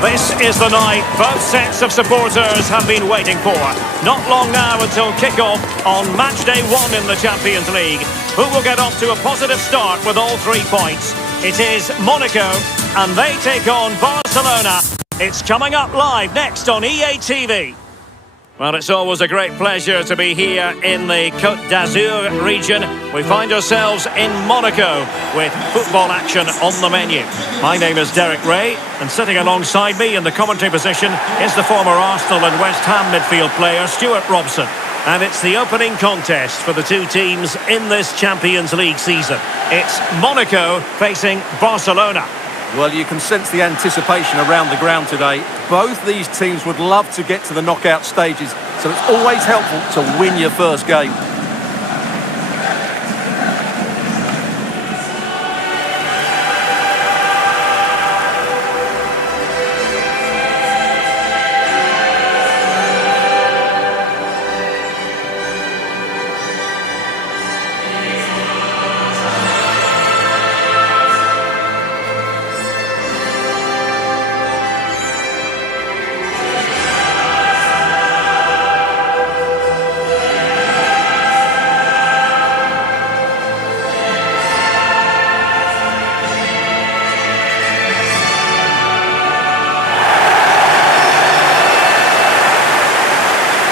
This is the night both sets of supporters have been waiting for. Not long now until kick-off on match day 1 in the Champions League. Who will get off to a positive start with all 3 points? It is Monaco, and they take on Barcelona. It's coming up live next on EA TV. Well, it's always a great pleasure to be here in the Côte d'Azur region. We find ourselves in Monaco with football action on the menu. My name is Derek Ray, and sitting alongside me in the commentary position is the former Arsenal and West Ham midfield player Stuart Robson. And it's the opening contest for the two teams in this Champions League season. It's Monaco facing Barcelona. Well, you can sense the anticipation around the ground today. Both these teams would love to get to the knockout stages, so it's always helpful to win your first game.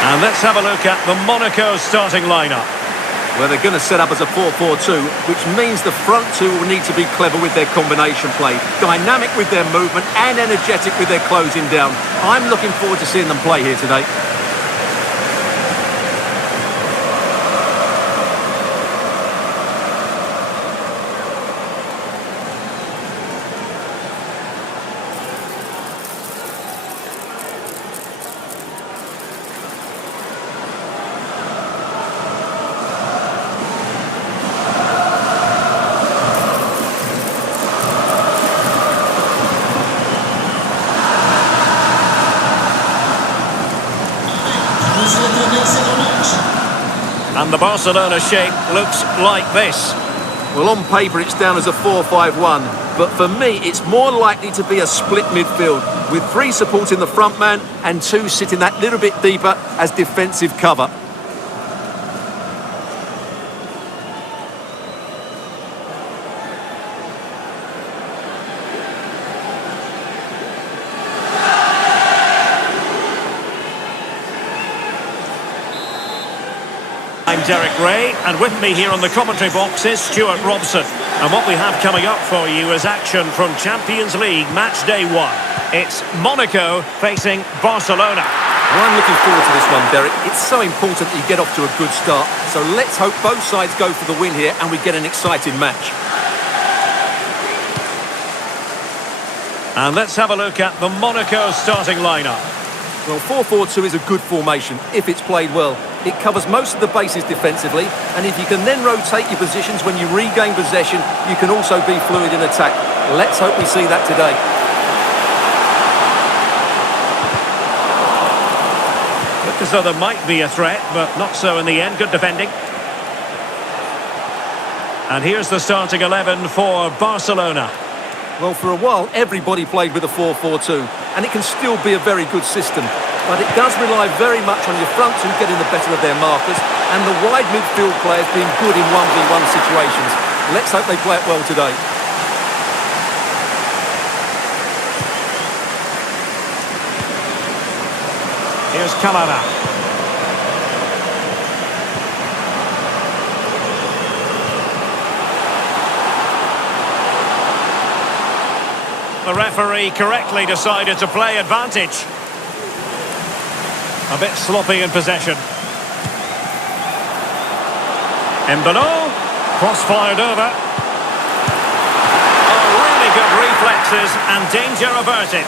And let's have a look at the Monaco starting lineup. Well, they're going to set up as a 4-4-2, which means the front two will need to be clever with their combination play, dynamic with their movement and energetic with their closing down. I'm looking forward to seeing them play here today. And the Barcelona shape looks like this. Well, on paper it's down as a 4-5-1, but for me it's more likely to be a split midfield, with 3 supporting the front man and 2 sitting that little bit deeper as defensive cover. I'm Derek Ray, and with me here on the commentary box is Stuart Robson. And what we have coming up for you is action from Champions League match day 1. It's Monaco facing Barcelona. Well, I'm looking forward to this one, Derek. It's so important that you get off to a good start. So let's hope both sides go for the win here and we get an exciting match. And let's have a look at the Monaco starting lineup. Well, 4-4-2 is a good formation if it's played well. It covers most of the bases defensively, and if you can then rotate your positions when you regain possession, you can also be fluid in attack. Let's hope we see that today. Looked as though there might be a threat, but not so in the end. Good defending. And here's the starting 11 for Barcelona. Well, for a while, everybody played with a 4-4-2, and it can still be a very good system. But it does rely very much on your front two getting the better of their markers, and the wide midfield players being good in 1v1 situations. Let's hope they play it well today. Here's Kamara. The referee correctly decided to play advantage. A bit sloppy in possession. Embolo, cross-fired over. Oh, really good reflexes and danger averted.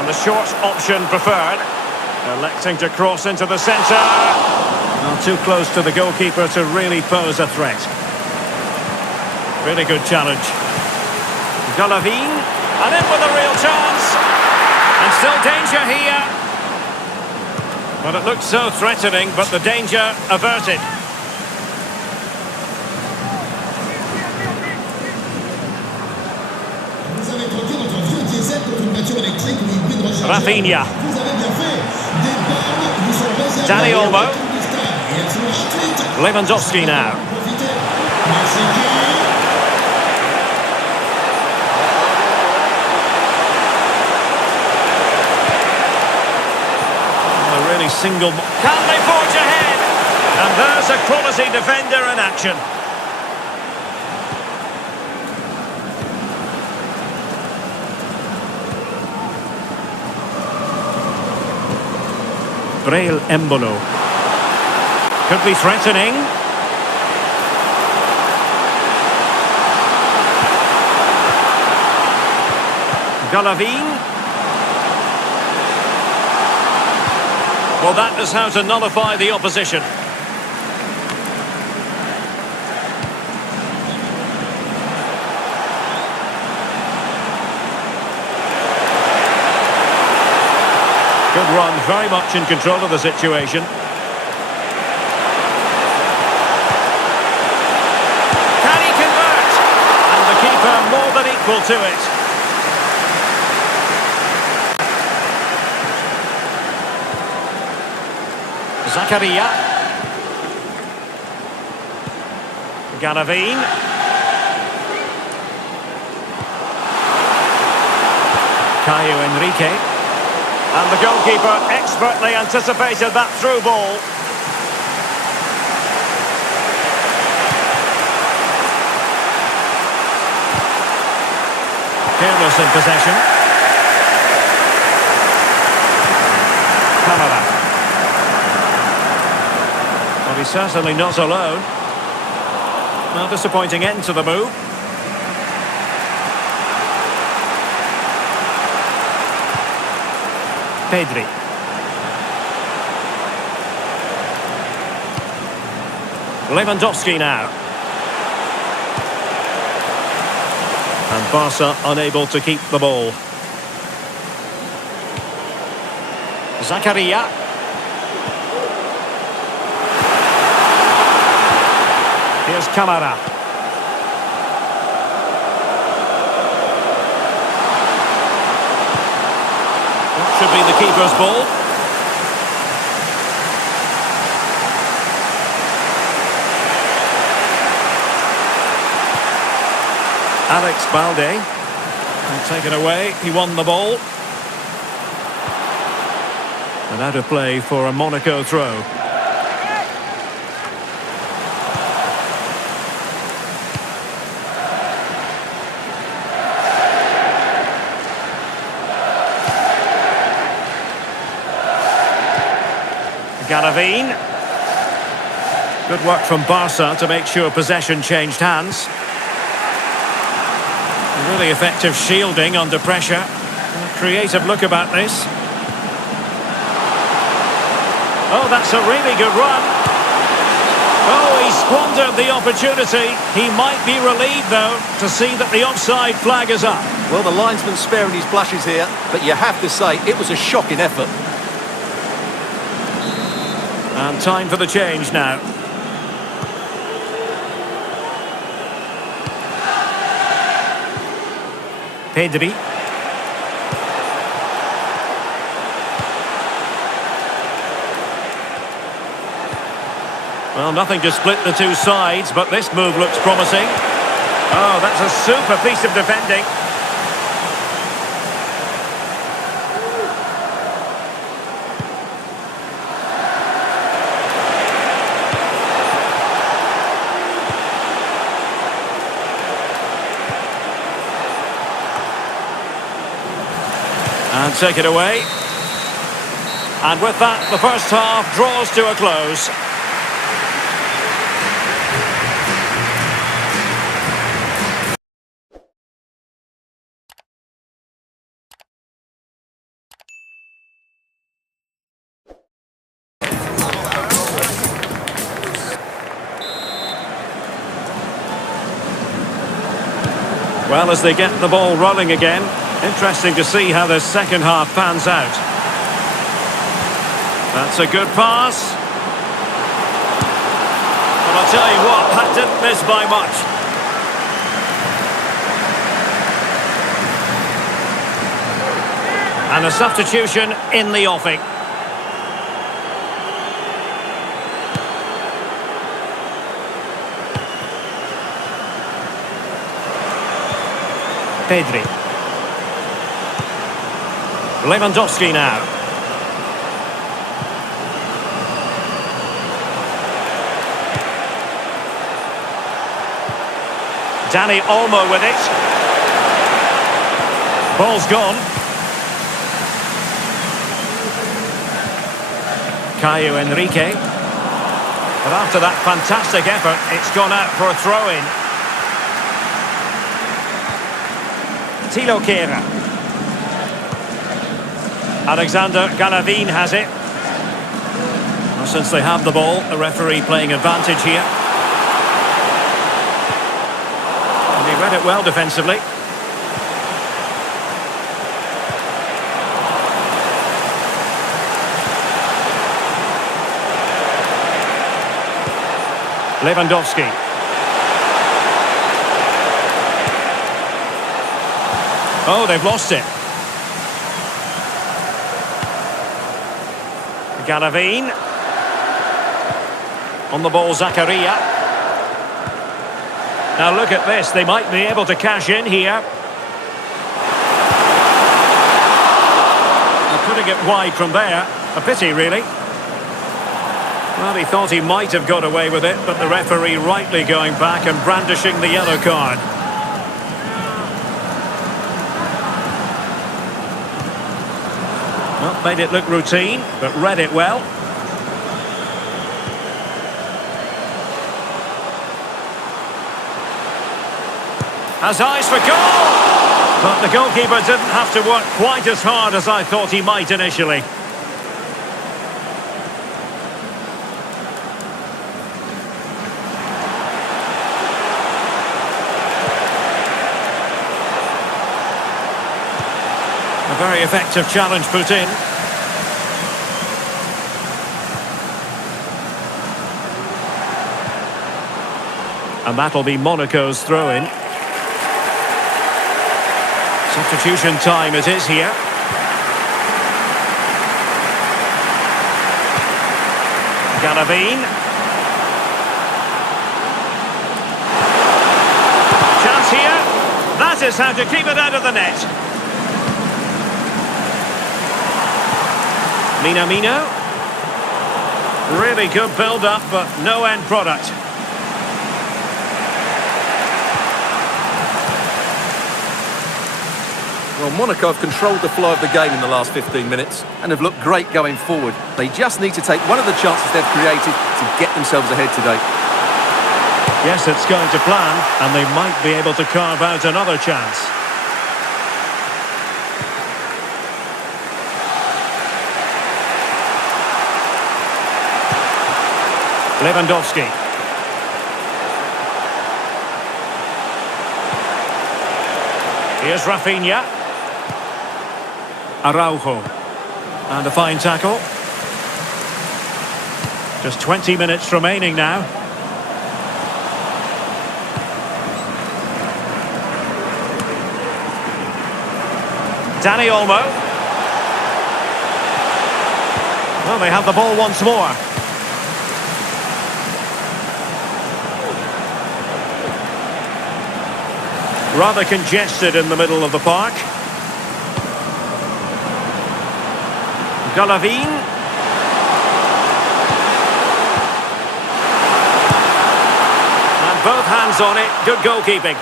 And the short option preferred. Electing to cross into the centre. Not too close to the goalkeeper to really pose a threat. Really good challenge. Golovin. And in with a real chance. And still danger here. Well, it looked so threatening, but the danger averted. Rafinha. Dani Olmo. Lewandowski now. A really single... Can they forge ahead? And there's a quality defender in action. Braille Embolo. Could be threatening. Golovin. Well, that is how to nullify the opposition. Good run, very much in control of the situation. Can he convert? And the keeper more than equal to it. Zakaria. Golovin. Caio Henrique. And the goalkeeper expertly anticipated that through ball. Careless in possession. Camara. Well, he's certainly not alone. Well, disappointing end to the move. Pedri. Lewandowski now. And Barca unable to keep the ball. Zakaria. Here's Camara. Should be the keeper's ball. Alex Balde. And taken away. He won the ball. And out of play for a Monaco throw. Golovin. Good work from Barca to make sure possession changed hands. Really effective shielding under pressure. A creative look about this. Oh, that's a really good run. Oh, he squandered the opportunity. He might be relieved, though, to see that the offside flag is up. Well, the linesman's sparing his blushes here, but you have to say it was a shocking effort. And time for the change now. Pedri. Well, nothing to split the two sides, but this move looks promising. Oh, that's a super piece of defending. And take it away. And with that, the first half draws to a close. Well, as they get the ball rolling again, interesting to see how the second half pans out. That's a good pass. But I'll tell you what, that didn't miss by much. And a substitution in the offing. Pedri. Lewandowski now. Dani Olmo with it. Ball's gone. Caio Henrique. But after that fantastic effort, it's gone out for a throw-in. Thilo Kehrer. Alexander Galavin has it. Well, since they have the ball, the referee playing advantage here. And he read it well defensively. Lewandowski. Oh, they've lost it. Galavin. On the ball, Zakaria. Now look at this. They might be able to cash in here. They're putting it wide from there. A pity, really. Well, he thought he might have got away with it, but the referee rightly going back and brandishing the yellow card. Well, made it look routine, but read it well. Has eyes for goal! But the goalkeeper didn't have to work quite as hard as I thought he might initially. A very effective challenge put in. And that'll be Monaco's throw-in. Substitution time it is here. Galavin. Chance here. That is how to keep it out of the net. Minamino. Really good build-up, but no end product. Well, Monaco have controlled the flow of the game in the last 15 minutes and have looked great going forward. They just need to take one of the chances they've created to get themselves ahead today. Yes, it's going to plan, and they might be able to carve out another chance. Lewandowski. Here's Rafinha. Araujo. And a fine tackle. Just 20 minutes remaining now. Dani Olmo. Well, they have the ball once more. Rather congested in the middle of the park. Galavin. And both hands on it. Good goalkeeping.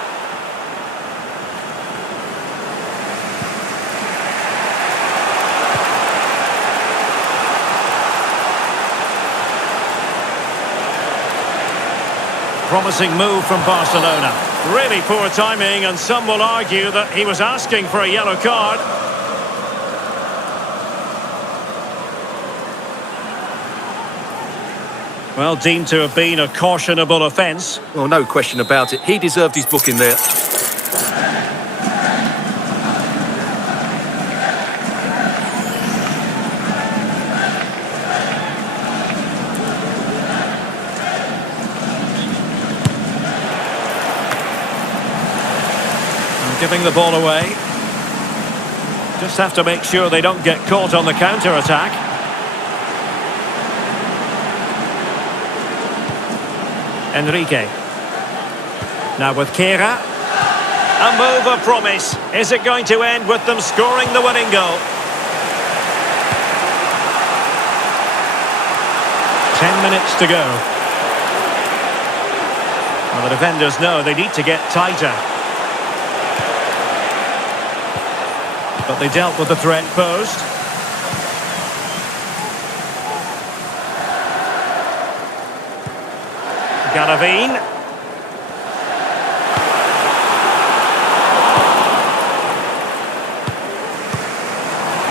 Promising move from Barcelona. Really poor timing, and some will argue that he was asking for a yellow card. Well, deemed to have been a cautionable offence. Well, no question about it. He deserved his booking there. Giving the ball away. Just have to make sure they don't get caught on the counter-attack. Enrique. Now with Kera. A move of promise. Is it going to end with them scoring the winning goal? 10 minutes to go. Well, the defenders know they need to get tighter. But they dealt with the threat posed. Garavine.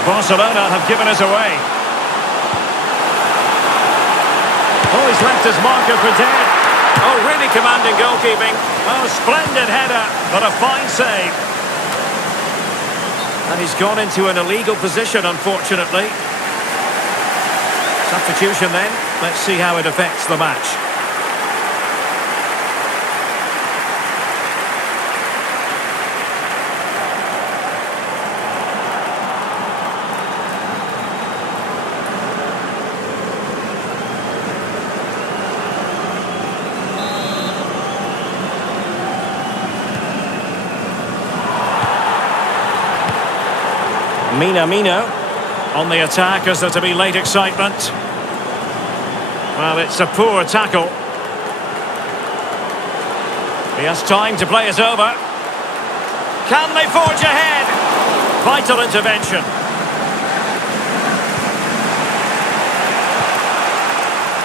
Barcelona have given us away. Oh, he's left his marker for dead. Oh, really commanding goalkeeping. Oh, splendid header, but a fine save. And he's gone into an illegal position, unfortunately. Substitution then. Let's see how it affects the match. Mina on the attack as there to be late excitement. Well, it's a poor tackle. He has time to play it over. Can they forge ahead? Vital intervention.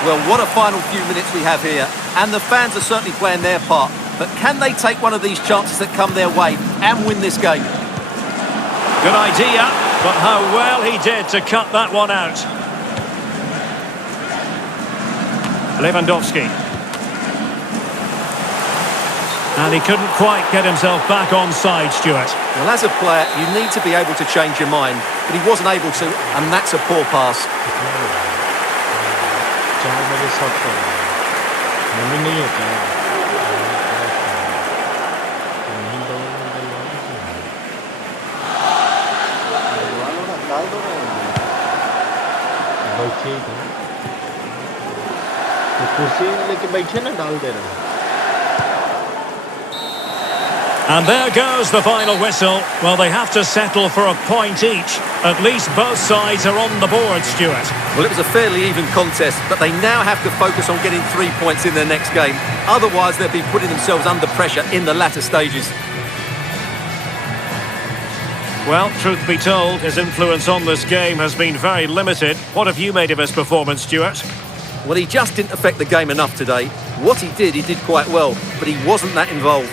Well, what a final few minutes we have here. And the fans are certainly playing their part. But can they take one of these chances that come their way and win this game? Good idea, but how well he did to cut that one out. Lewandowski. And he couldn't quite get himself back onside, Stuart. Well, as a player, you need to be able to change your mind. But he wasn't able to, and that's a poor pass. And there goes the final whistle. Well, they have to settle for a point each. At least both sides are on the board, Stuart. Well, it was a fairly even contest, but they now have to focus on getting 3 points in their next game. Otherwise, they'll be putting themselves under pressure in the latter stages. Well, truth be told, his influence on this game has been very limited. What have you made of his performance, Stuart? Well, he just didn't affect the game enough today. What he did quite well, but he wasn't that involved.